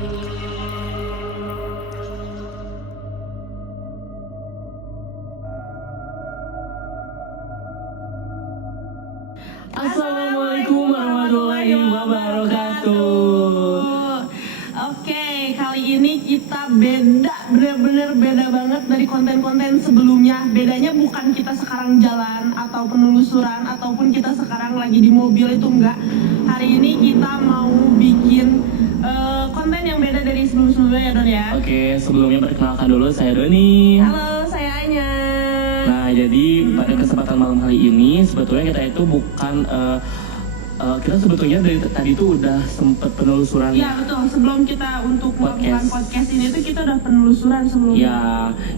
Assalamualaikum warahmatullahi wabarakatuh. Oke, kali ini kita bener-bener beda banget dari konten-konten sebelumnya. Bedanya bukan kita sekarang jalan atau penelusuran ataupun kita sekarang lagi di mobil, itu enggak. Hari ini kita mau bikin konten yang beda dari sebelum-sebelumnya ya Don ya. Oke, sebelumnya perkenalkan dulu, saya Doni. Halo, saya Anya. Nah, jadi pada kesempatan malam hari ini sebetulnya kita itu bukan kita sebetulnya dari tadi itu udah sempet penelusuran. Iya betul, sebelum kita untuk melakukan podcast ini tuh kita udah penelusuran sebelumnya. Ya,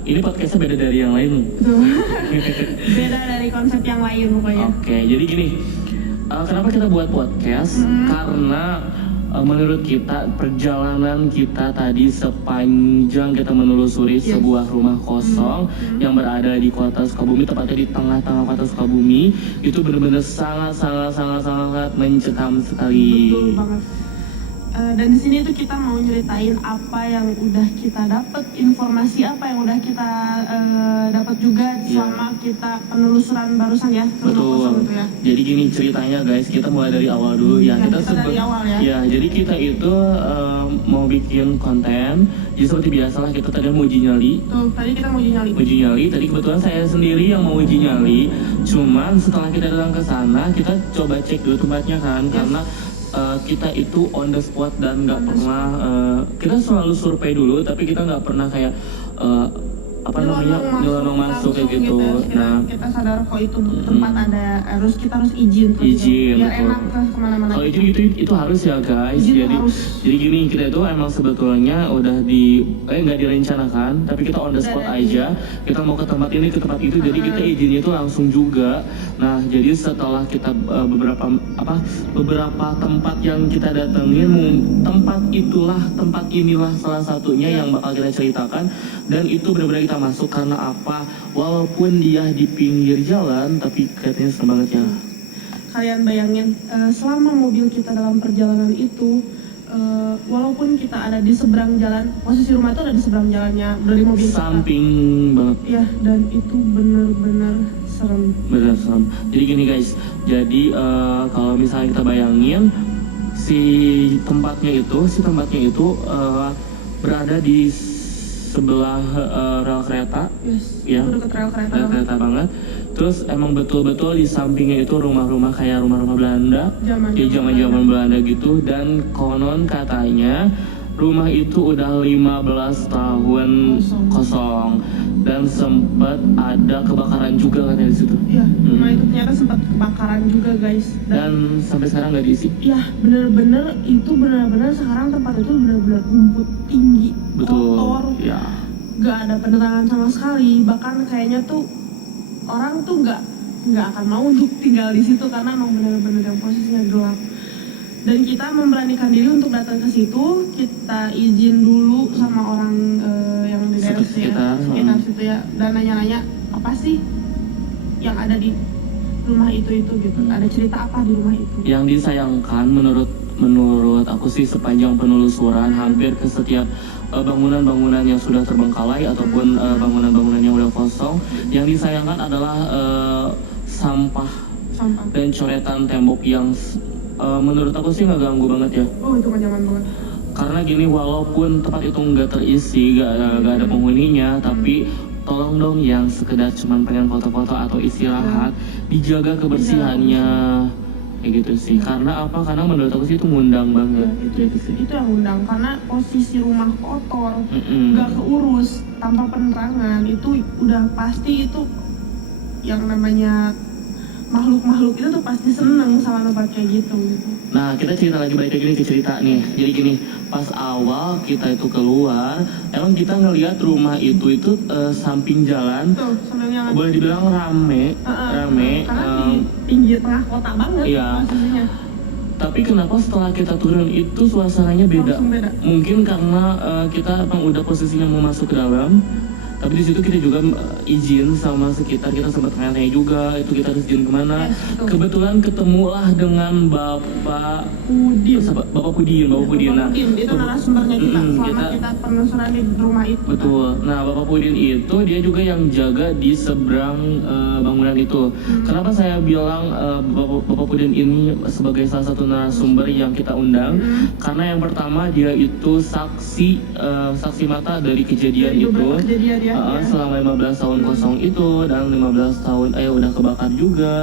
ini podcastnya beda dari yang lain. Betul. Beda dari konsep yang lain pokoknya. Oke, jadi gini, kenapa kita buat podcast? Karena menurut kita perjalanan kita tadi sepanjang kita menelusuri sebuah rumah kosong yang berada di kota Sukabumi, tepatnya di tengah-tengah kota Sukabumi, itu benar-benar sangat mencekam sekali. Betul banget. Dan di sini tuh kita mau nyeritain apa yang udah kita dapat, informasi apa yang udah kita dapat juga selama kita penelusuran barusan ya. Betul. Itu ya. Jadi gini ceritanya guys, kita mulai dari awal dulu ya. Kita dari awal ya. Ya, jadi kita itu mau bikin konten. Jadi seperti biasalah kita tadi mau uji nyali. Tuh, tadi kita mau uji nyali. Uji nyali, tadi kebetulan saya sendiri yang mau uji nyali. Cuman setelah kita datang ke sana, kita coba cek dulu tempatnya kan, karena kita itu on the spot dan nggak pernah kita selalu survei dulu, tapi kita nggak pernah kayak nyelonong masuk kayak gitu. Nah, kita sadar kok itu tempat ada, kita harus izin tuh. Izin, biar betul. enak ke kemana-mana. Kalau itu harus ya guys. Izin Jadi harus. jadi gini, kita itu emang sebetulnya udah nggak direncanakan, tapi kita on the spot aja. Kita mau ke tempat ini, ke tempat itu, jadi kita izinnya itu langsung juga. Nah, jadi setelah kita beberapa tempat yang kita datengin, tempat inilah salah satunya yang bakal kita ceritakan, dan itu benar-benar kita masuk. Karena apa? Walaupun dia di pinggir jalan, tapi kelihatannya serem banget ya. Kalian bayangin, selama mobil kita dalam perjalanan itu, walaupun kita ada di seberang jalan, posisi rumah itu ada di seberang jalannya dari mobil kita. Samping banget. Ya, dan itu benar-benar serem. Bener serem. Jadi gini guys, jadi kalau misalnya kita bayangin si tempatnya itu berada di sebelah rel kereta. Yes, itu deket rel kereta. Rel kereta banget. Terus emang betul-betul di sampingnya itu rumah-rumah kayak rumah-rumah Belanda, zaman-zaman Belanda gitu. Dan konon katanya rumah itu udah 15 tahun kosong dan sempat ada kebakaran juga katanya di situ. Iya, rumah itu ternyata sempat kebakaran juga guys. Dan sampai sekarang nggak diisi. Iya, bener-bener sekarang tempat itu bener-bener rumput tinggi, kotor, ya. Gak ada penerangan sama sekali. Bahkan kayaknya tuh orang tuh nggak akan mau untuk tinggal di situ karena emang bener-bener yang posisinya gelap. Dan kita memberanikan diri untuk datang ke situ. Kita izin dulu sama orang yang di daerah sekitar situ ya, dan nanya-nanya apa sih yang ada di rumah itu gitu. Ada cerita apa di rumah itu? Yang disayangkan menurut aku sih sepanjang penelusuran, hampir ke setiap bangunan-bangunan yang sudah terbengkalai ataupun bangunan-bangunan yang udah kosong, yang disayangkan adalah sampah dan coretan tembok yang menurut aku sih nggak ganggu banget ya. Oh, itu nyaman banget. Karena gini, walaupun tempat itu nggak terisi, nggak ada penghuninya, tapi tolong dong yang sekedar cuman pengen foto-foto atau istirahat, dijaga kebersihannya. Kayak gitu sih. Karena apa? Karena menurut aku sih itu ngundang banget. Itu yang ngundang, karena posisi rumah kotor, nggak keurus, tanpa penerangan, itu udah pasti itu yang namanya makhluk-makhluk itu tuh pasti seneng sama tempat kayak gitu. Nah, kita cerita lagi, balik lagi nih ke cerita nih. Jadi gini, pas awal kita itu keluar, emang kita ngelihat rumah itu samping jalan. Tuh, sampingnya boleh dibilang rame. Karena di pinggir tengah kota banget posisinya. Tapi kenapa setelah kita turun itu suasananya beda? Langsung beda. Mungkin karena kita emang udah posisinya mau masuk ke dalam. Tapi di situ kita juga izin sama sekitar, kita sempat tanya juga itu kita harus izin kemana. Betul. Kebetulan ketemulah dengan Bapak Pudin. Bapak Pudin. Nah, Itu narasumbernya kita selama kita penelusuran di rumah itu. betul. Nah, Bapak Pudin itu dia juga yang jaga di seberang bangunan itu. Kenapa saya bilang Bapak Pudin ini sebagai salah satu narasumber yang kita undang? Karena yang pertama dia itu saksi mata dari kejadian Dari itu. beberapa kejadian ya. Selama 15 tahun kosong itu dan 15 tahun udah kebakar juga.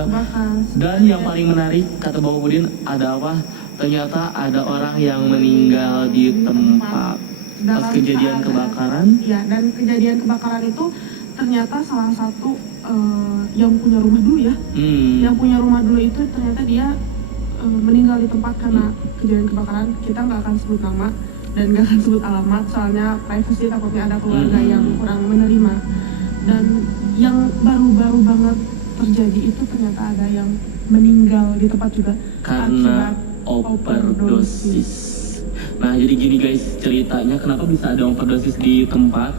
Dan yang paling menarik kata Bapak Pudin ada apa? Ternyata ada orang yang meninggal di tempat pas kejadian kebakaran. Ya, dan kejadian kebakaran itu ternyata salah satu yang punya rumah dulu ya. Yang punya rumah dulu itu ternyata dia meninggal di tempat karena kejadian kebakaran. Kita nggak akan sebut nama dan nggak akan sebut alamat soalnya privacy, takutnya ada keluarga yang kurang menerima. Dan yang baru-baru banget terjadi itu ternyata ada yang meninggal di tempat juga karena akibat overdosis. Nah, jadi gini guys, ceritanya kenapa bisa ada overdosis di tempat.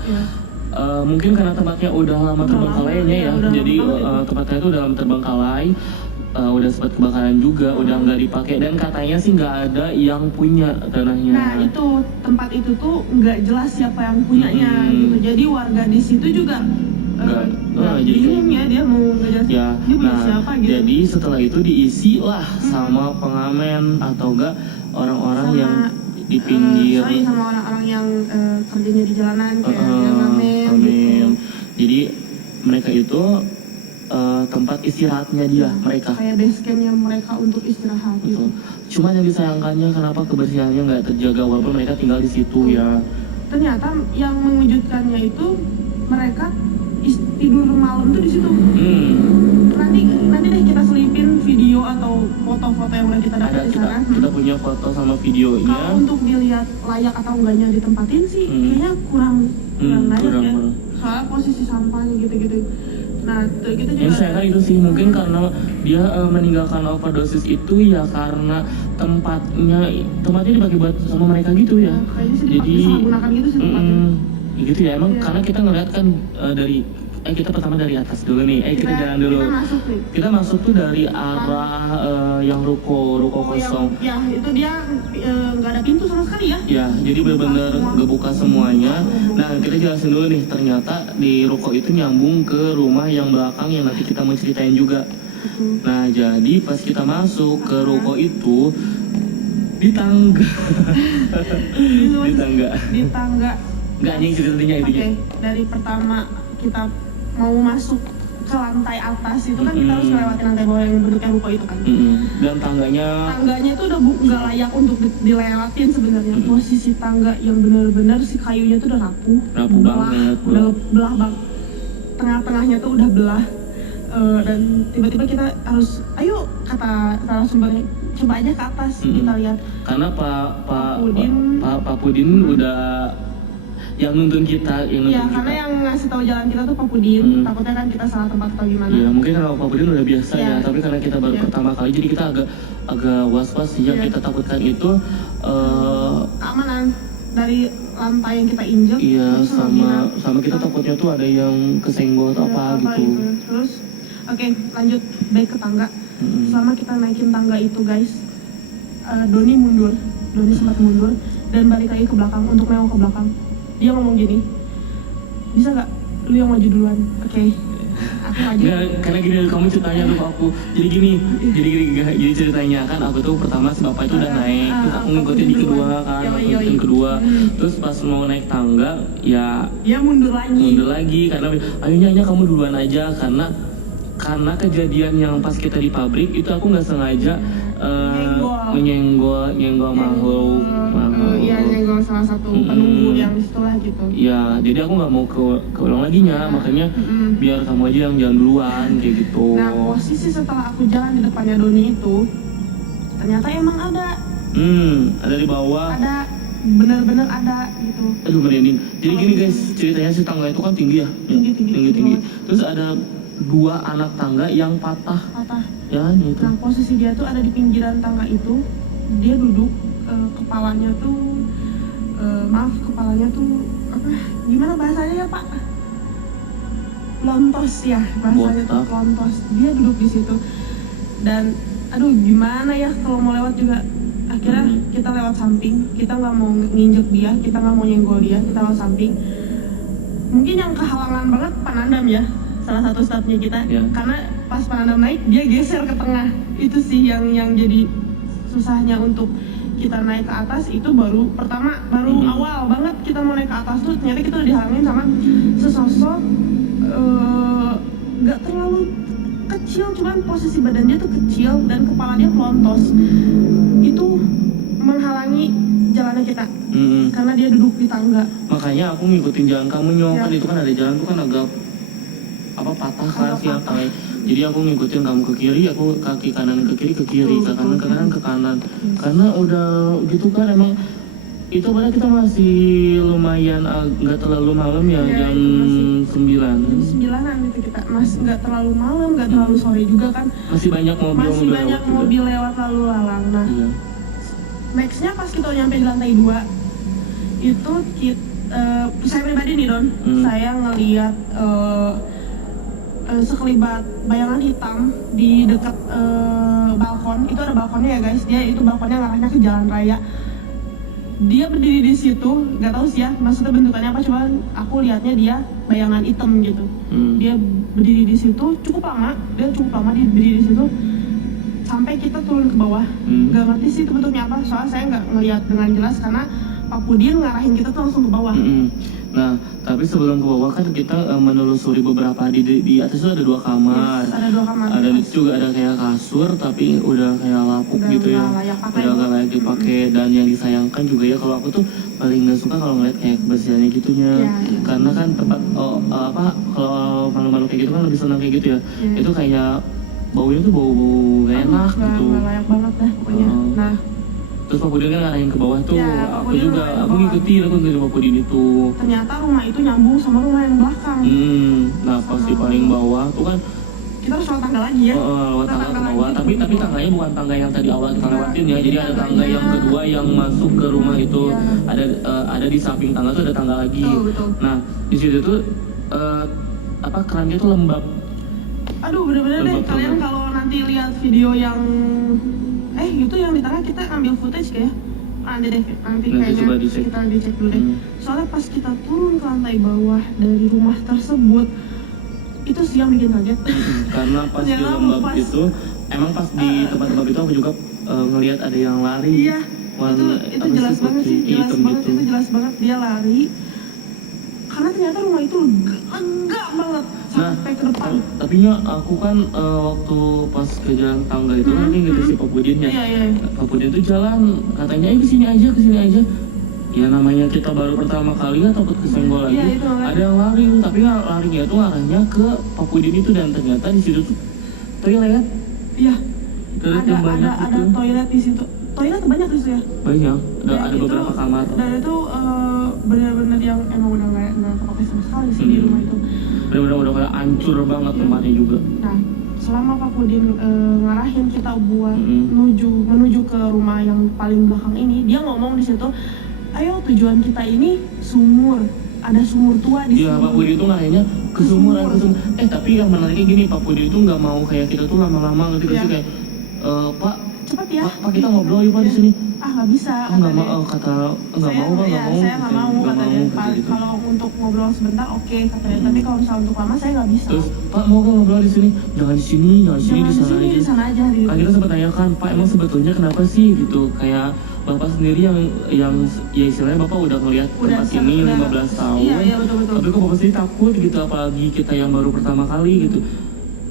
Mungkin karena tempatnya udah lama terbengkalainya ya. Jadi tempatnya itu udah lama terbengkalai, udah sempat kebakaran juga, udah nggak dipakai dan katanya sih nggak ada yang punya tanahnya. Nah, itu tempat itu tuh nggak jelas siapa yang punyanya gitu. Jadi warga di situ juga bingung ya, dia mau ngejelas dia punya siapa gitu. Jadi setelah itu diisi lah sama pengamen atau enggak orang-orang yang di pinggir, sama orang-orang yang kerjanya di jalanan kayak yang ngamen gitu. Jadi mereka itu tempat istirahatnya dia, mereka kayak base campnya mereka untuk istirahat gitu. Cuma yang disayangkannya kenapa kebersihannya nggak terjaga walaupun mereka tinggal di situ ya. Ternyata yang mengejutkannya itu mereka tidur malam tuh di situ. Nanti deh kita selipin video atau foto-foto yang udah kita dapat di sana. Kita punya foto sama videonya. Kalau untuk dilihat layak atau enggaknya ditempatin sih kayaknya kurang layak ya. Soalnya posisi sampahnya gitu-gitu. Nah, kita juga saya itu sih mungkin karena dia meninggalkan overdosis itu ya karena tempatnya dipakai buat sama mereka gitu ya. Kayaknya sih jadi gunakan gitu sih tempatnya. Gitu ya emang karena kita ngeliat kan dari kita pertama dari atas dulu nih. Kita jalan dulu. Kita masuk tuh dari arah yang ruko kosong. Yang itu dia nggak ada pintu sama sekali ya? Ya, jadi benar-benar ngebuka semuanya. Nah, kita jelasin dulu nih. Ternyata di ruko itu nyambung ke rumah yang belakang yang nanti kita mau ceritain juga. Nah, jadi pas kita masuk ke ruko itu di tangga. Di tangga. Nggak nying ceritanya intinya. Dari pertama kita mau masuk ke lantai atas itu kan kita harus melewati lantai bawah yang bentuknya ruko itu kan. Dan tangganya itu udah nggak layak untuk dilewatin sebenarnya. Posisi tangga yang benar-benar si kayunya tuh udah rapuh banget, udah belah bang. Tengah-tengahnya tuh udah belah. Dan tiba-tiba kita harus kata narasumbernya coba aja ke atas kita lihat. Karena Pak Pudin udah yang nuntun kita, karena yang ngasih tahu jalan kita tuh Pak Pudin. Takutnya kan kita salah tempat atau gimana. Ya mungkin kalau Pak Pudin udah biasa ya, tapi karena kita baru pertama kali jadi kita agak was-was. Yang kita takutkan itu keamanan dari lantai yang kita injek. Iya, sama kita takutnya tuh ada yang kesenggol atau apa gitu. Terus lanjut baik ke tangga. Selama kita naikin tangga itu guys, Doni sempat mundur dan balik lagi ke belakang untuk nengok ke belakang. Dia ngomong gini, bisa nggak lu yang maju duluan? Oke. Aku maju. Karena gini kamu ceritanya tuh aku. Jadi gini ceritanya kan aku tuh pertama si bapak itu udah naik, terus aku ngikutin di kedua kan, ngikutin kedua. Terus pas mau naik tangga ya mundur lagi karena ayo nyanyi kamu duluan aja karena kejadian yang pas kita di pabrik itu aku nggak sengaja menyenggol makhluk. Iya, nyenggol salah satu penunggu yang di situ lah gitu. Iya, jadi aku nggak mau keulang lagi makanya biar kamu aja yang jalan duluan kayak gitu. Nah, posisi setelah aku jalan di depannya Doni itu ternyata emang ada di bawah. Ada, benar-benar ada gitu. Aduh merinding. Jadi gini guys, ceritanya si tangga itu kan tinggi ya. Tinggi. Terus ada 2 anak tangga yang patah. Ya, gitu. Nah, posisi dia tuh ada di pinggiran tangga itu. Dia duduk, kepalanya tuh apa? Gimana bahasanya ya, Pak? lontos ya bahasanya tuh, Botak. lontos. Dia duduk di situ dan aduh gimana ya kalau mau lewat juga. Akhirnya kita lewat samping, kita nggak mau nginjek dia, kita nggak mau nyenggol dia, kita lewat samping. Mungkin yang kehalangan banget Panandam ya, salah satu staffnya kita, Ya. karena pas Panandam naik dia geser ke tengah. Itu sih yang jadi susahnya untuk kita naik ke atas. Itu baru awal banget kita mau naik ke atas tuh ternyata kita udah dihalangin sama sesosok nggak terlalu kecil, cuman posisi badan dia tuh kecil dan kepala dia pelontos. Itu menghalangi jalannya kita karena dia duduk di tangga. Makanya aku ngikutin jalan kamu nyong, Ya. kan itu kan ada jalan tuh kan agak patah kan Agak sih patah. kayak. Jadi aku ngikutin kamu ke kiri, aku kaki kanan ke kiri, ke kiri, ke kanan, ke kanan, ke kanan. Karena udah gitu kan emang itu padahal kita masih lumayan nggak terlalu malam ya, Ya, jam itu masih 9. jam 9-an gitu kita, masih nggak terlalu malam, nggak terlalu sore juga kan. Masih banyak Masih banyak lewat juga. mobil lewat lalu lalang. Nah, Iya. nextnya pas kita nyampe di lantai 2 itu saya pribadi nih Don, saya ngeliat sekelibat bayangan hitam di dekat balkon. Itu ada balkonnya ya guys, dia itu balkonnya ngarahnya ke jalan raya. Dia berdiri di situ, nggak tahu sih ya maksudnya bentukannya apa, cuman aku lihatnya dia bayangan hitam gitu. Dia berdiri di situ cukup lama, dia berdiri di situ sampai kita turun ke bawah. Nggak ngerti sih itu bentuknya apa, soalnya saya nggak ngelihat dengan jelas karena Pak Pudin ngarahin kita tuh langsung ke bawah. Nah, tapi sebelum ke bawah kan kita menelusuri beberapa di atas itu ada 2 kamar. Yes, ada 2 kamar. Ada juga ada kayak kasur tapi udah kayak lapuk Udah gitu ya. nggak layak pakai. Udah nggak layak dipakai. Dan yang disayangkan juga ya, kalau aku tuh paling nggak suka kalau ngeliat kayak kebersihannya gitunya. Ya. Karena kan tempat kalau malu-malu kayak gitu kan lebih senang kayak gitu ya. Ya. Itu kayak baunya tuh bau gak enak gitu. Nggak layak banget dah pokoknya. Nah, Terus Pak Pudin kan ngarahin ke bawah tuh. Ya, Pak aku Pudin juga ngarahin ke aku bawah. ngikutin Pak Pudin itu. ternyata rumah itu nyambung sama rumah yang belakang. Nah pas di paling bawah tuh kan Kita harus lewat tangga lagi ya. lewat tangga ke bawah, tapi tangganya bukan tangga yang tadi awal kita lewatin ya. Jadi ada tangga yang kedua yang masuk ke rumah itu. Ada di samping tangga tuh ada tangga lagi. Betul. Nah di situ tuh kerannya tuh lembab. Aduh bener-bener deh, Lembab kalian banget. kalau nanti lihat video yang itu yang di tengah kita ambil footage kayak nanti kayaknya coba dicek. kita dicek dulu deh. Soalnya pas kita turun ke lantai bawah dari rumah tersebut itu sih yang bikin kaget. Karena pas di Ternyata lembab pas- itu emang pas di tempat-tempat itu aku juga ngelihat ada yang lari. Iya, itu apa jelas sih, banget sih, putih, jelas hitam banget gitu. itu jelas banget dia lari. Karena ternyata rumah itu lega banget sampai ke depan. Tapi ya aku kan waktu pas ke jalan tangga itu kan gitu si Pak Pudin ya. Iya. Pak Pudin tuh jalan katanya kesini aja. Ya namanya kita baru pertama kali ya takut kesenggol lagi. Iya, itu makanya. Ada yang lari, tapi larinya tuh arahnya ke Pak Pudin itu, dan ternyata di situ tuh toilet. Iya. Toilet yang banyak Ada gitu. toilet di situ. Toilet banyak di situ ya. Banyak. Dan Ada itu- beberapa kamar. Dan itu benar-benar yang emang udah nggak kepake sama sekali sih di rumah itu. Benar-benar udah kayak hancur banget tempatnya juga. Nah, selama Pak Pudin ngarahin kita buat Mm-mm. menuju ke rumah yang paling belakang ini, dia ngomong di situ, ayo tujuan kita ini sumur, ada sumur tua di Iya, sini. Pak Pudin itu nanya ke sumur. Tapi yang menariknya gini, Pak Pudin itu nggak mau kayak kita tuh lama-lama gitu Iya. kayak Pak, Cepet ya. Pak kita ngobrol yuk Pak di sini. Nggak bisa. Nggak katanya. mau, nggak mau Pak, nggak mau. Saya nggak mau katanya. kata gitu. Kalau untuk ngobrol sebentar oke katanya. Tapi kalau misalnya untuk lama saya nggak bisa. Terus Pak mau nggak ngobrol di sini? Jangan di sini, Jangan di sana aja. di sana aja. Kan kita sempat tanyakan, Pak emang sebetulnya kenapa sih gitu? Kayak Bapak sendiri yang ya istilahnya Bapak udah ngeliat tempat ini 15 tahun. Iya betul. Tapi kok Bapak sendiri takut gitu, apalagi kita yang baru pertama kali gitu.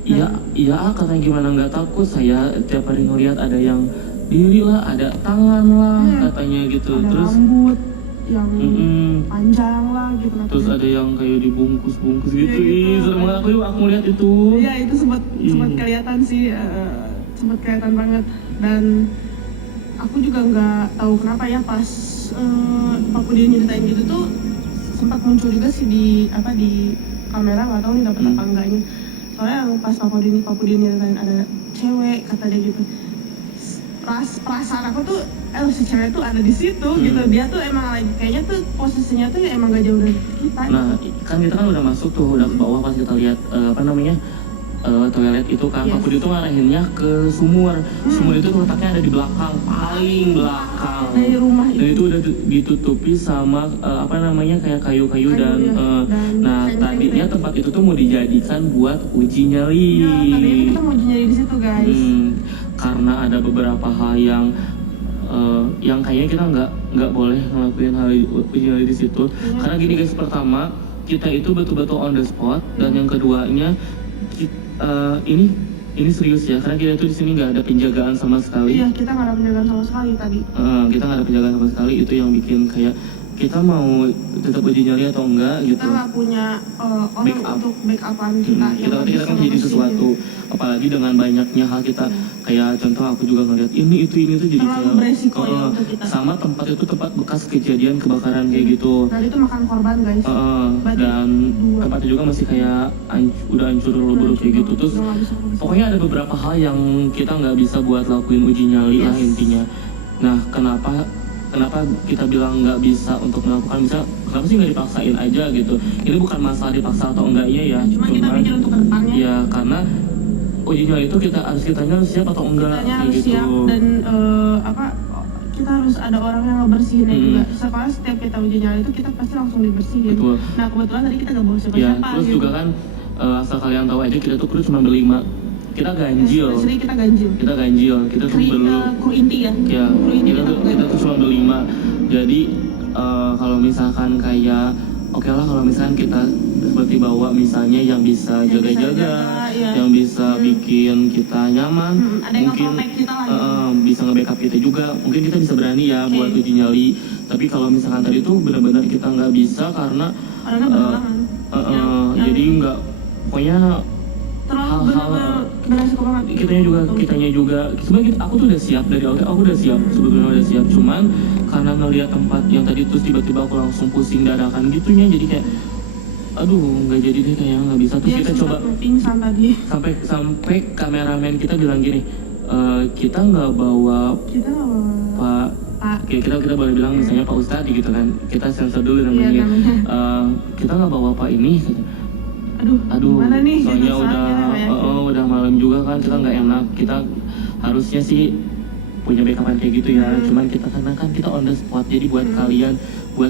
Iya, katanya gimana nggak takut, saya tiap hari ngeliat ada yang diri lah, ada tangan lah katanya gitu. Ada Terus rambut yang panjang lah gitu. terus katanya. ada yang kayak dibungkus-bungkus gitu. Iya, gitu. Ih, serem banget aku lihat itu. Iya itu sempat kelihatan sih, sempat kelihatan banget. Dan aku juga nggak tahu kenapa ya pas Pak Pudin nyeritain gitu tuh sempat muncul juga sih di kamera, nggak tahu nih dapat apa enggaknya. Soalnya yang pas Pak Pudin nyeritain ada cewek kata dia gitu. Perasaan aku tuh si cewek tuh ada di situ gitu. Dia tuh emang lagi kayaknya tuh posisinya tuh ya emang gak jauh dari kita. Nah, kan kita kan udah masuk tuh, udah ke bawah pas kita lihat toilet itu kan. Yes. Pak Budi tuh ngarahinnya ke sumur. Sumur itu letaknya ada di belakang, paling belakang. Dari rumah Dan itu udah ditutupi sama kayak kayu-kayu dan nah tadinya tempat itu tuh mau dijadikan buat uji nyali. Ya, tadinya kita mau uji nyali di situ guys. Karena ada beberapa hal yang kayaknya kita nggak boleh ngelakuin hal uji nyali di situ. Karena gini guys, pertama kita itu betul-betul on the spot, dan yang keduanya ini serius ya, karena kita itu di sini nggak ada penjagaan sama sekali. Iya, kita nggak ada penjagaan sama sekali tadi. Kita nggak ada penjagaan sama sekali, itu yang bikin kayak kita mau tetap uji nyali atau enggak gitu. Kita nggak punya orang Backup. untuk backupan kita. Kita kan jadi sesuatu, apalagi dengan banyaknya hal kita, kayak contoh aku juga ngeliat ini itu jadi terlalu kayak beresiko ya untuk kita. sama tempat itu tempat bekas kejadian kebakaran kayak gitu. Dan itu makan korban guys. Berarti Dan dua. tempatnya juga masih kayak udah hancur lebur kayak gitu. Terus Udah nggak bisa. pokoknya ada beberapa hal yang kita nggak bisa buat lakuin uji nyali lah intinya. Nah, kenapa kita bilang nggak bisa untuk melakukan, kenapa sih nggak dipaksain aja gitu? Ini bukan masalah dipaksa atau enggaknya ya. Cuma kita pikir untuk kedepannya. Ya karena uji nyali itu kitanya harus siap atau enggak Kitanya kayak harus gitu. siap dan kita harus ada orang yang ngebersihinnya juga. Sekarang setiap kita uji nyali itu kita pasti langsung dibersihin. Betul. Nah kebetulan tadi kita nggak bawa Ya, siapa-siapa. terus gitu. juga kan asal kalian tahu aja, kita tuh kru cuma berlima. Kita ganjil. Sering kita ganjil. Kita tuh Kru inti ya. Ya, Kru inti kita tuh cuma berlima. Jadi kalau misalkan kayak oke lah kalau misalkan kita seperti bawa misalnya yang bisa Yang jaga-jaga, bisa jaga, iya. yang bisa bikin kita nyaman, ada yang mungkin nge-protect kita lah. bisa nge-backup kita juga, mungkin kita bisa berani ya buat uji nyali. Tapi kalau misalkan tadi tuh benar-benar kita nggak bisa karena Orangnya berhalangan. jadi nggak, pokoknya Terlalu hal-hal benar-benar beresiko banget. kitanya juga sebenarnya aku tuh udah siap dari awal, aku udah siap sebetulnya udah siap, cuman karena ngeliat tempat yang tadi terus tiba-tiba aku langsung pusing dadakan gitunya, jadi kayak aduh nggak jadi deh, kayak nggak bisa. Terus Dia kita coba pingsan tadi. sampai kameramen kita bilang gini, kita nggak bawa Kita Pak, kayak kita boleh bilang misalnya Pak Ustadz gitu kan, kita sensor dulu namanya. Iya, namanya. Kita nggak bawa Pak ini. Aduh, gimana nih? Soalnya udah malam juga kan, kita nggak enak. Kita harusnya sih punya backupan kayak gitu ya. Cuman karena kan kita on the spot, jadi buat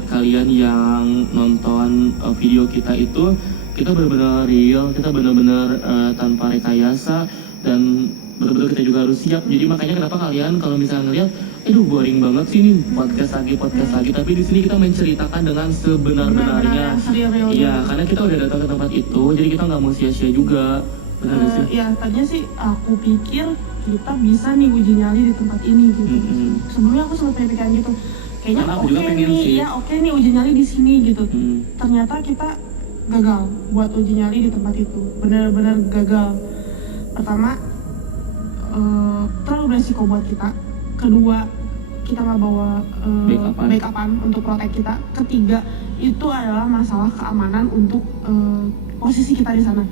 kalian yang nonton video kita itu, kita benar-benar real, kita benar-benar tanpa rekayasa, dan betul-betul kita juga harus siap. Jadi makanya kenapa kalian kalau misalnya ngeliat, aduh boring banget sih nih podcast lagi, tapi di sini kita menceritakan dengan sebenar-benarnya. Iya, karena kita udah datang ke tempat itu, jadi kita nggak mau sia-sia juga. Benar nggak sih? Ya tadinya sih aku pikir kita bisa nih uji nyali di tempat ini gitu. Sebelumnya aku sempat pikiran gitu, kayaknya Karena aku juga pengen sih. Ya oke nih uji nyali di sini gitu. Ternyata kita gagal buat uji nyali di tempat itu, benar-benar gagal. Pertama, terlalu beresiko buat kita. Kedua, kita nggak bawa backupan untuk protect kita. Ketiga, itu adalah masalah keamanan untuk posisi kita di sana.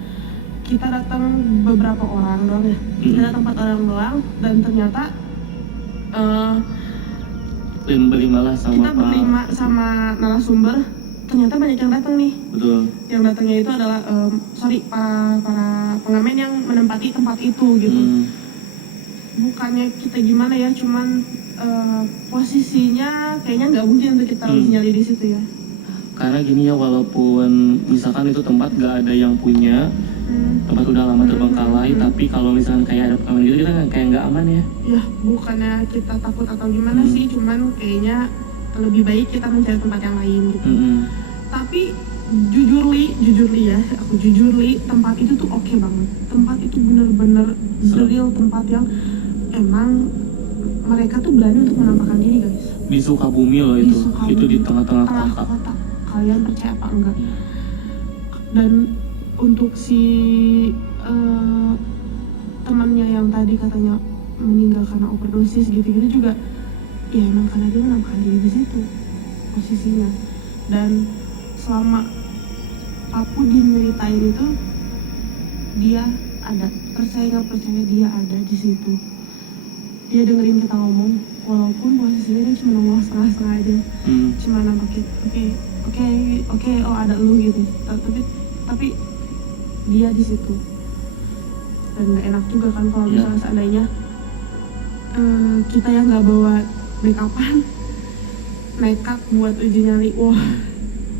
Kita datang beberapa orang doang ya. Kita datang 4 orang doang, dan ternyata berlima lah sama kita berlima sama narasumber. Ternyata banyak yang datang nih. Betul. Yang datangnya itu adalah para pengamen yang menempati tempat itu gitu. Bukannya kita gimana ya, cuman posisinya kayaknya nggak mungkin untuk kita uji nyali di situ ya. Karena gini ya, walaupun misalkan itu tempat nggak ada yang punya, tempat udah lama terbengkalai, tapi kalau misalkan kayak ada pengamen gitu, kita kayak nggak aman ya. Ya bukannya kita takut atau gimana sih, cuman kayaknya lebih baik kita mencari tempat yang lain gitu. Tapi jujur li ya, aku jujur li, tempat itu tuh oke banget. Tempat itu bener-bener real, tempat yang emang mereka tuh berani untuk menampakkan diri guys. Di Sukabumi loh itu. Itu di tengah-tengah kota. Kalian percaya apa enggak? Dan untuk si temannya yang tadi katanya meninggal karena overdosis gitu-gitu juga, ya emang karena dia menampakkan diri di situ posisinya. Dan selama aku nyeritain itu, dia ada, percaya nggak percaya, dia ada di situ. Dia dengerin kita ngomong, walaupun posisinya dia cuma nongol setengah-setengah aja, cuma nampakin oke, oh ada lu gitu, tapi dia di situ. Dan gak enak juga kan kalau misalnya seandainya kita yang nggak bawa backupan nekat buat uji nyali, wah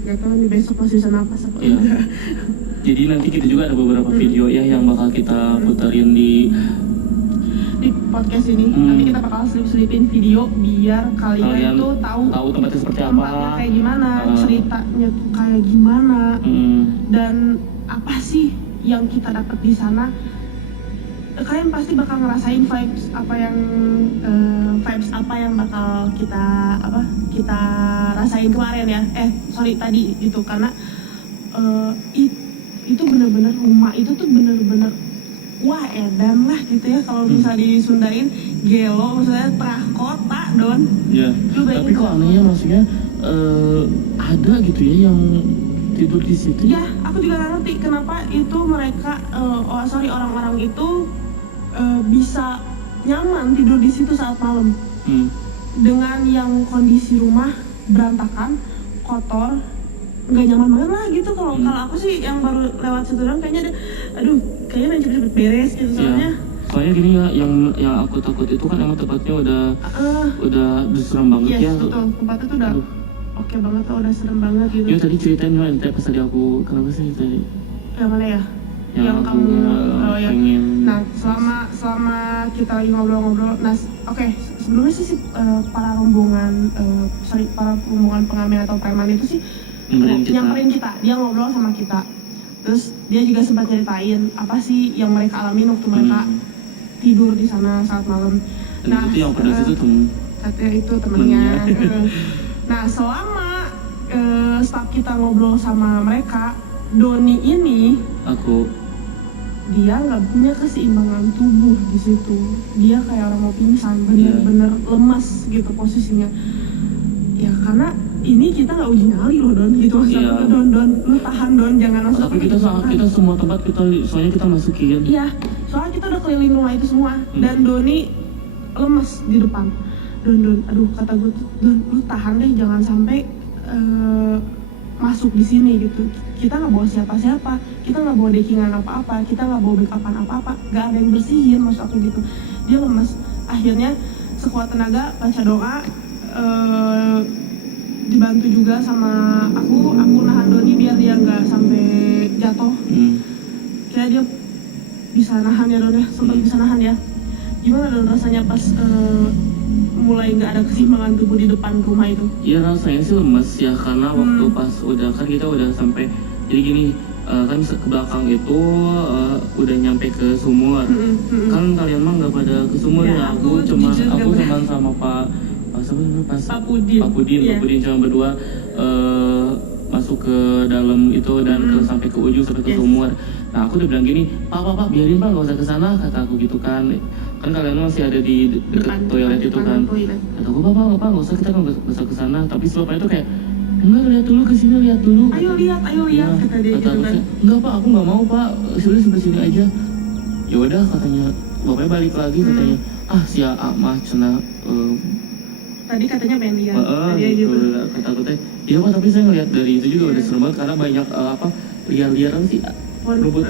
nggak tahu nih besok masih bisa napas apa enggak. Jadi nanti kita juga ada beberapa video ya yang bakal kita puterin di podcast ini. Nanti kita bakal selipin video biar kalian tuh tahu tempatnya seperti apa, tempatnya kayak gimana, ceritanya tuh kayak gimana, dan apa sih yang kita dapat di sana. Kalian pasti bakal ngerasain vibes apa yang bakal kita rasain kemarin ya. Tadi gitu, karena itu bener-bener rumah itu tuh bener-bener wah edan lah gitu ya, kalau bisa disundain gelo, maksudnya tengah kota don. Tapi kok anehnya maksudnya ada gitu ya yang tidur di situ. Ya aku juga gak ngerti kenapa itu mereka orang-orang itu bisa nyaman tidur di situ saat malam, dengan yang kondisi rumah berantakan, kotor, nggak nyaman banget lah gitu. Kalau aku sih yang baru lewat situ doang kayaknya kayaknya main cepet-cepet beres gitu soalnya gini ya, yang aku takut itu kan emang tempatnya udah serem banget ya. Betul, tempatnya tuh udah oke banget lah, udah serem banget gitu. Tadi ceritain nih pas tadi aku kenapa sih tadi? Yang mana ya? Yang aku kamu pengen. Nah, selama kita lagi ngobrol-ngobrol, sebelumnya sih para rombongan pengamen atau preman itu sih nyamperin kita, dia ngobrol sama kita. Terus dia juga sempat ceritain apa sih yang mereka alamin waktu mereka tidur di sana saat malam. Dan itu yang pada situ katanya itu temennya. Nah, selama staff kita ngobrol sama mereka, Doni ini dia nggak punya keseimbangan tubuh di situ. Dia kayak orang mau pingsan, bener-bener lemas gitu posisinya. Ya karena ini kita nggak uji nyali loh Don, gitu maksudnya. Don, lu tahan Don, jangan langsung. Tapi kita semua tempat soalnya kita masukin. Iya, soalnya kita udah keliling rumah itu semua. Dan Doni lemas di depan. Don, aduh kata gue tuh, Don, lu tahan deh, jangan sampai masuk di sini gitu. Kita nggak bawa siapa-siapa, kita nggak bawa dekingan apa-apa, kita nggak bawa backupan apa-apa, nggak ada yang bersihin, maksud aku gitu. Dia lemas. Akhirnya sekuat tenaga baca doa, dibantu juga sama aku nahan Doni biar dia nggak sampai jatuh. Kayak dia bisa nahan ya Don ya, sempat bisa nahan ya. Gimana Don rasanya pas mulai nggak ada keseimbangan tubuh di depan rumah itu? Iya rasanya sih lemes ya, karena waktu pas kita udah sampai, jadi gini, kan ke belakang itu udah nyampe ke sumur. Kan kalian mah nggak pada ke sumur ya, aku cuma sama Pak Pudin cuma berdua masuk ke dalam itu dan sampai ke ujung sampai ke sumur. Nah aku udah bilang gini, Pak biarin Pak, nggak usah kesana, kata aku gitu kan kalian masih ada di dekat toilet itu kan. Kata aku Pak nggak usah, kita nggak usah kesana. Tapi sebabnya itu kayak enggak, lihat dulu kesini, lihat dulu. Ayo lihat kata dia gitu kan. Enggak Pak, aku nggak mau Pak, sudah sampai sini aja. Ya udah katanya, bapaknya balik lagi katanya, si mah cina tadi katanya pengen lihat gitu. Kata aku teh, iya Pak, tapi saya ngeliat dari itu juga udah serem banget karena banyak liar-liaran sih, rumput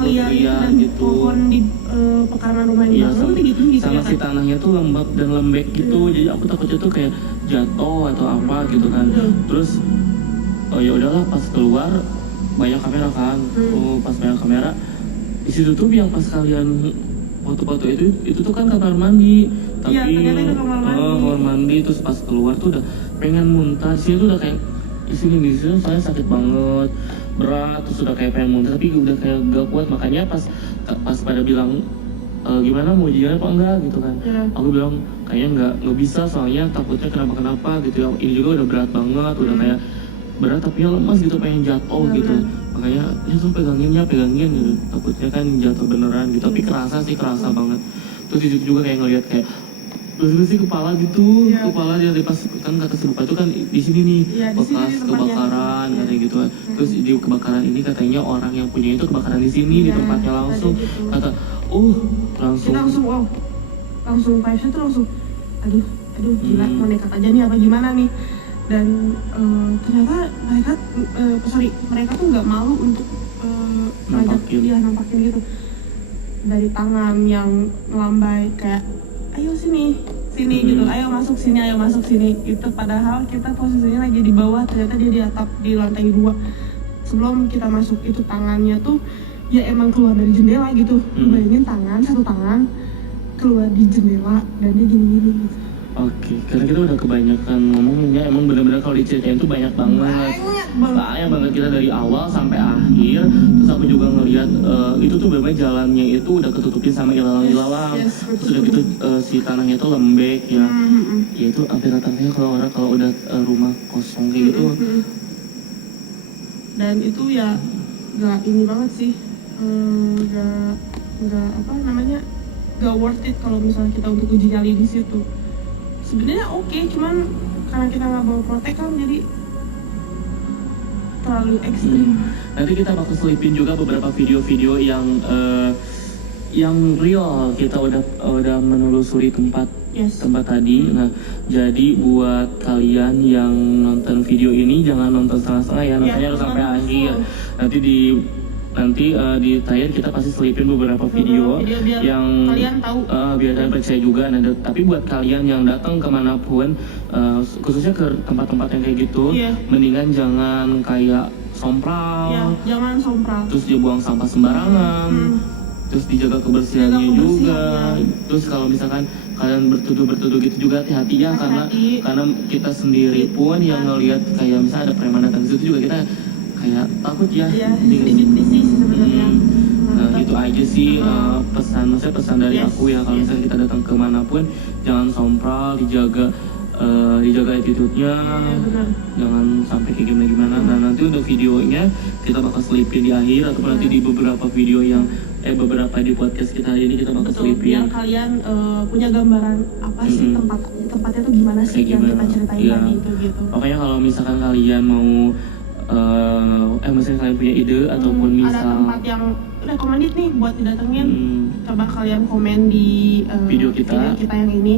liar gitu, pohon di pekarangan rumah yang baru gitu sama si tanahnya tuh lembab dan lembek gitu. Jadi aku takutnya tuh kayak jatuh atau apa gitu kan. Terus ya udahlah, pas keluar banyak kamera kan. Pas banyak kamera di situ tuh yang pas kalian foto-foto itu tuh kan kamar mandi. Tapi kamar mandi terus pas keluar tuh udah pengen muntah. Di sini tuh udah kayak di sini saya sakit banget, berat, terus udah kayak pengen muntah tapi udah kayak gak kuat. Makanya pas pada bilang gimana mau jalan apa enggak gitu kan. Aku bilang kayaknya nggak bisa, soalnya takutnya kenapa gitu ya. Ini juga udah berat banget, udah kayak berat tapi ya lemas gitu, pengen jatuh gitu. Makanya ya tuh pegangin gitu, takutnya kan jatuh beneran gitu. Tapi kerasa banget. Terus itu juga kayak ngeliat kayak bersih kepala gitu, kepala dari pas kan kata si bapak itu kan di sini nih bekas kebakaran katanya gitu. Terus di kebakaran ini katanya orang yang punya itu kebakaran di sini di tempatnya langsung. Kata langsung vibes-nya tuh langsung aduh gila mau nekat aja nih apa gimana nih. Dan ternyata mereka tuh nggak malu untuk nampakin gitu, dari tangan yang melambai kayak ayo sini gitu, ayo masuk sini itu, padahal kita posisinya lagi di bawah, ternyata dia di atap di lantai 2. Sebelum kita masuk itu tangannya tuh ya emang keluar dari jendela gitu. Bayangin satu tangan keluar di jendela dan dia gini gitu. Oke, karena kita udah kebanyakan ngomongnya, emang benar-benar kalau diceritain tuh banyak banget kita dari awal sampai akhir. Terus aku juga ngeliat itu tuh benar-benar jalannya itu udah ketutupin sama ilalang. Terus udah gitu si tanahnya tuh lembek ya. Ya itu hampir rata-ratanya kalau udah rumah kosong kayak gitu. Dan itu ya nggak ini banget sih, nggak apa namanya, nggak worth it kalau misalnya kita untuk uji nyali di situ. Sebenarnya oke, cuman karena kita nggak bawa protek kan jadi terlalu ekstrim. Nanti kita bakal selipin juga beberapa video-video yang real, kita udah menelusuri tempat tadi. Nah, jadi buat kalian yang nonton video ini jangan nonton setengah-setengah ya, nontonnya harus sampai akhir. Nanti di tayar kita pasti selipin beberapa video biar yang kalian tahu, biar kalian percaya juga. Nah, tapi buat kalian yang datang kemanapun, khususnya ke tempat-tempat yang kayak gitu, mendingan jangan kayak sompral. Jangan sompral. Terus dia buang sampah sembarangan. Terus dijaga kebersihannya juga. Terus kalau misalkan kalian bertuduh gitu juga hati-hati ya, karena kita sendiri pun yang ngelihat kayak misalnya ada preman datang ke situ juga kita kayak takut ya. Sedikit risih sebenarnya. Nah itu aja sih pesan dari aku ya, kalau misalnya kita datang kemanapun jangan sompral, dijaga attitude-nya, jangan sampai kayak gimana. Nah nanti untuk videonya kita bakal selipin di akhir ataupun nanti di beberapa video yang beberapa di podcast kita hari ini kita bakal selipin. Biar kalian punya gambaran apa sih tempatnya tuh gimana sih yang kita ceritain tadi itu gitu. Pokoknya kalau misalkan kalian mau misalnya kalian punya ide ataupun misal ada tempat yang recommended nih buat didatengin, coba kalian komen di video kita yang ini.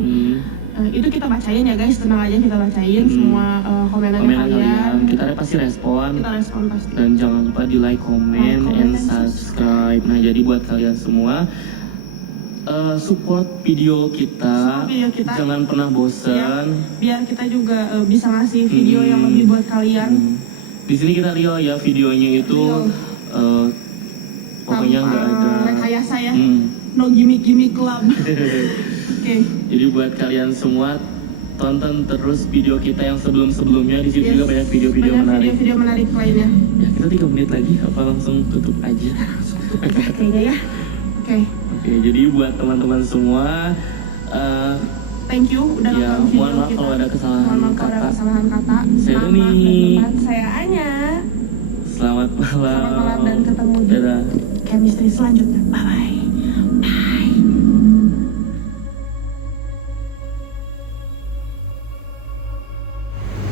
Itu kita bacain ya guys, tenang aja, kita bacain semua komenan kalian. Kita pasti respon. Pasti. Dan jangan lupa di like, comment, and subscribe. Nah jadi buat kalian semua, support video kita, jangan pernah bosan. Biar kita juga bisa ngasih video yang lebih buat kalian. Di sini kita real ya, videonya itu pokoknya nggak ada rekayasa ya, no gimmick club. Oke. Jadi buat kalian semua tonton terus video kita yang sebelumnya. Di situ juga banyak video-video menarik. Video menarik lainnya. Ya, kita 3 menit lagi apa langsung tutup aja? Kayaknya ya. Oke, jadi buat teman-teman semua, thank you udah nonton video mohon maaf kita. kalau ada kesalahan kata. Saya Doni. Saya Anya. Selamat malam dan ketemu di chemistry selanjutnya. Bye.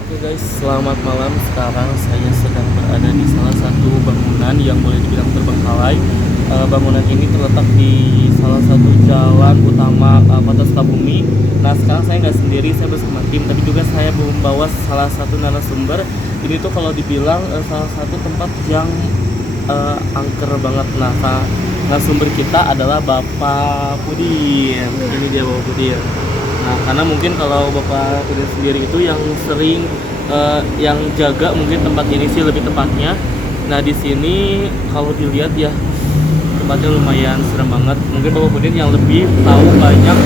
Oke guys, selamat malam. Sekarang saya sedang berada di salah satu bangunan yang boleh dibilang terbengkalai. Bangunan ini terletak di salah satu jalan utama Kota Sukabumi. Nah sekarang saya nggak sendiri, saya bersama tim, tapi juga saya membawa salah satu narasumber. Ini tuh kalau dibilang salah satu tempat yang angker banget. Nah narasumber kita adalah Bapak Pudin. Ini dia Bapak Pudin. Nah karena mungkin kalau Bapak Pudin sendiri itu yang sering yang jaga mungkin tempat ini sih lebih tepatnya. Nah di sini kalau dilihat ya tempatnya lumayan serem banget. Mungkin Bapak Pudin yang lebih tahu banyak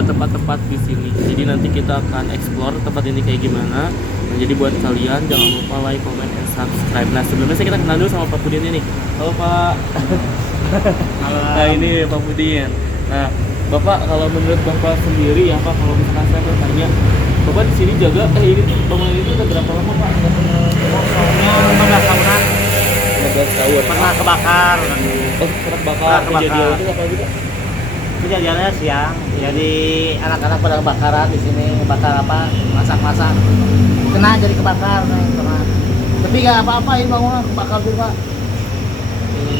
tempat-tempat di sini. Jadi nanti kita akan explore tempat ini kayak gimana. Nah, jadi buat kalian jangan lupa like, comment, and subscribe. Nah sebelumnya saya kita kenal dulu sama Pak Pudin ini. Halo Pak. Halo. Nah ini Pak Pudin. Nah Bapak, kalau menurut Bapak sendiri ya Pak, kalau misalkan saya bertanya, Bapak di sini jaga ini bangunan itu udah berapa lama Pak? Kosongnya 15 tahunan. 15 tahun. Pernah kebakar. Pernah kebakar. Kejadian itu apa gitu? Kejadiannya siang. Jadi anak-anak pada kebakaran di sini, bakar apa? Masak-masak. Kena jadi kebakar, kena. Tapi nggak apa-apa, ini bangunan kebakar juga.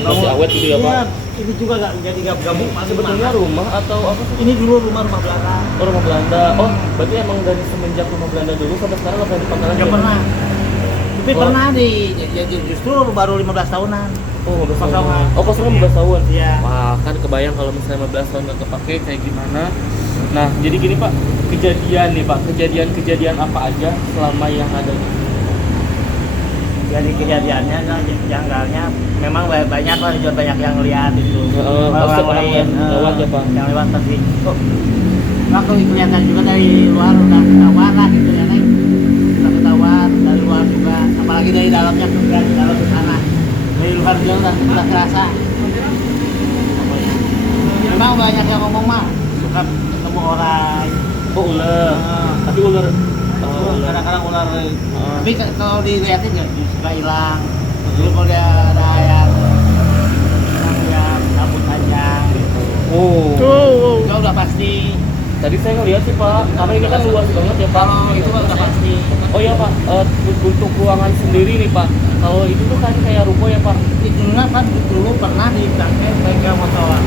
Masih awet gitu ya Pak? Iya, ini juga nggak jadi gabung masih Sebetulnya rumah atau apa sih? ini dulu rumah Belanda. Oh, rumah Belanda. Oh, berarti emang dari semenjak rumah Belanda dulu sampai sekarang nggak pernah dipakai lagi? Nggak pernah. Tapi Oh. pernah ya justru baru 15 tahunan. Oh, 15 tahun. Kosongan. Oh, kosongnya 15 tahun. Iya. Wah, kan kebayang kalau misalnya 15 tahun nggak kepake kayak gimana. Nah, jadi gini Pak, kejadian nih Pak, kejadian apa aja selama yang ada di sini? Jadi kejadiannya janggalnya memang banyak lah juga banyak yang lihat itu. Orang lain lewat ya Pak? Yang lewat pasti. Kok aku kelihatan juga dari luar udah ketahuan lah gitu ya Neng. Udah ketahuan dari luar juga, apalagi dari dalamnya tuh kan dalam ke sana. Dari luar juga udah kerasa. Memang banyak yang ngomong mah suka ketemu orang. Oh, ular. Tapi ular Kadang-kadang ular. Tapi kalau dilihatin ya suka hilang. Dulu kalau dia ada yang rambut panjang gitu. Oh. Itu udah pasti. Tadi saya ngeliat sih Pak, karena ini kan luas banget ya Pak. Kalau itu udah pasti. Oh ya Pak, untuk ruangan sendiri nih Pak. Kalau itu tuh kan kayak ruko ya Pak. Itu kan dulu pernah dipakai bengkel motor.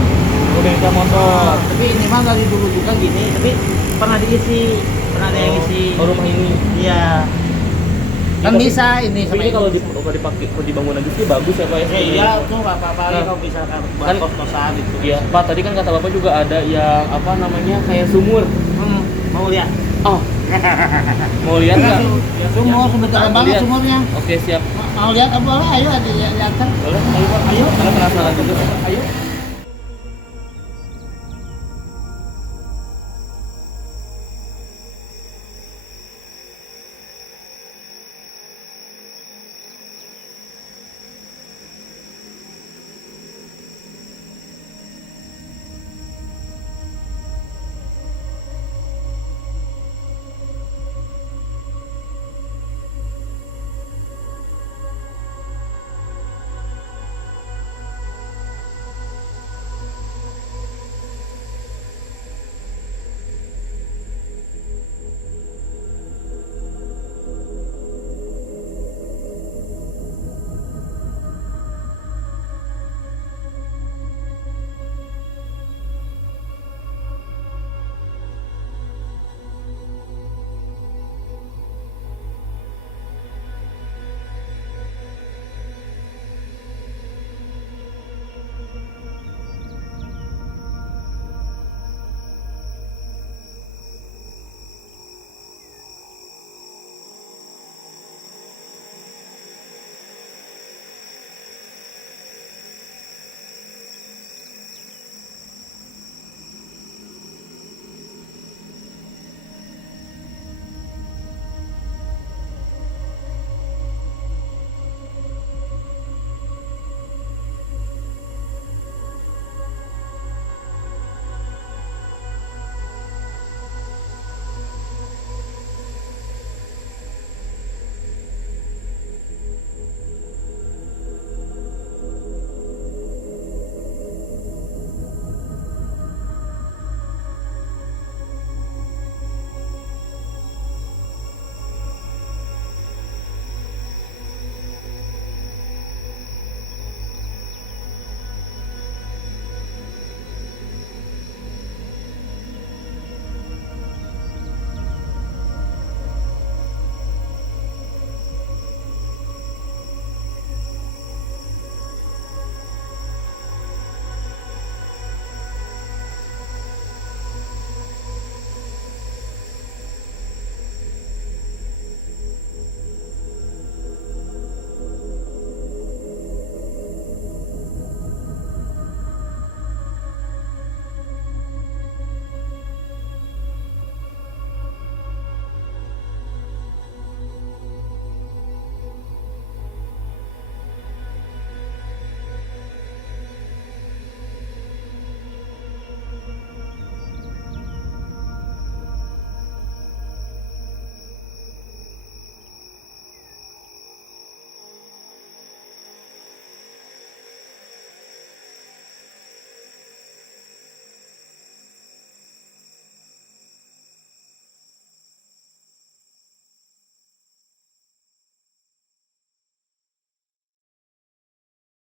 Bengkel motor. Tapi ini mah dari dulu juga gini, tapi pernah diisi, pernah ada yang isi. Oh, rumah ini. Iya. Kan Tapi- bisa ini Tapi ini ini. kalau dipakai, kalau dibangun lagi sih bagus ya Pak ya. Iya, itu nggak apa-apa lagi Nah, kalau misalkan buat kan- kos-kosan gitu. Iya, Pak tadi kan kata Bapak juga ada yang apa namanya kayak sumur. Mau lihat? Oh, mau lihat nggak? Ya, sumur sebentar banget Lihat. sumurnya. Oke siap. Mau lihat apa? Boleh, ayo lihat kan. Boleh, ayo Pak. Ayo. Karena penasaran juga. Ayo.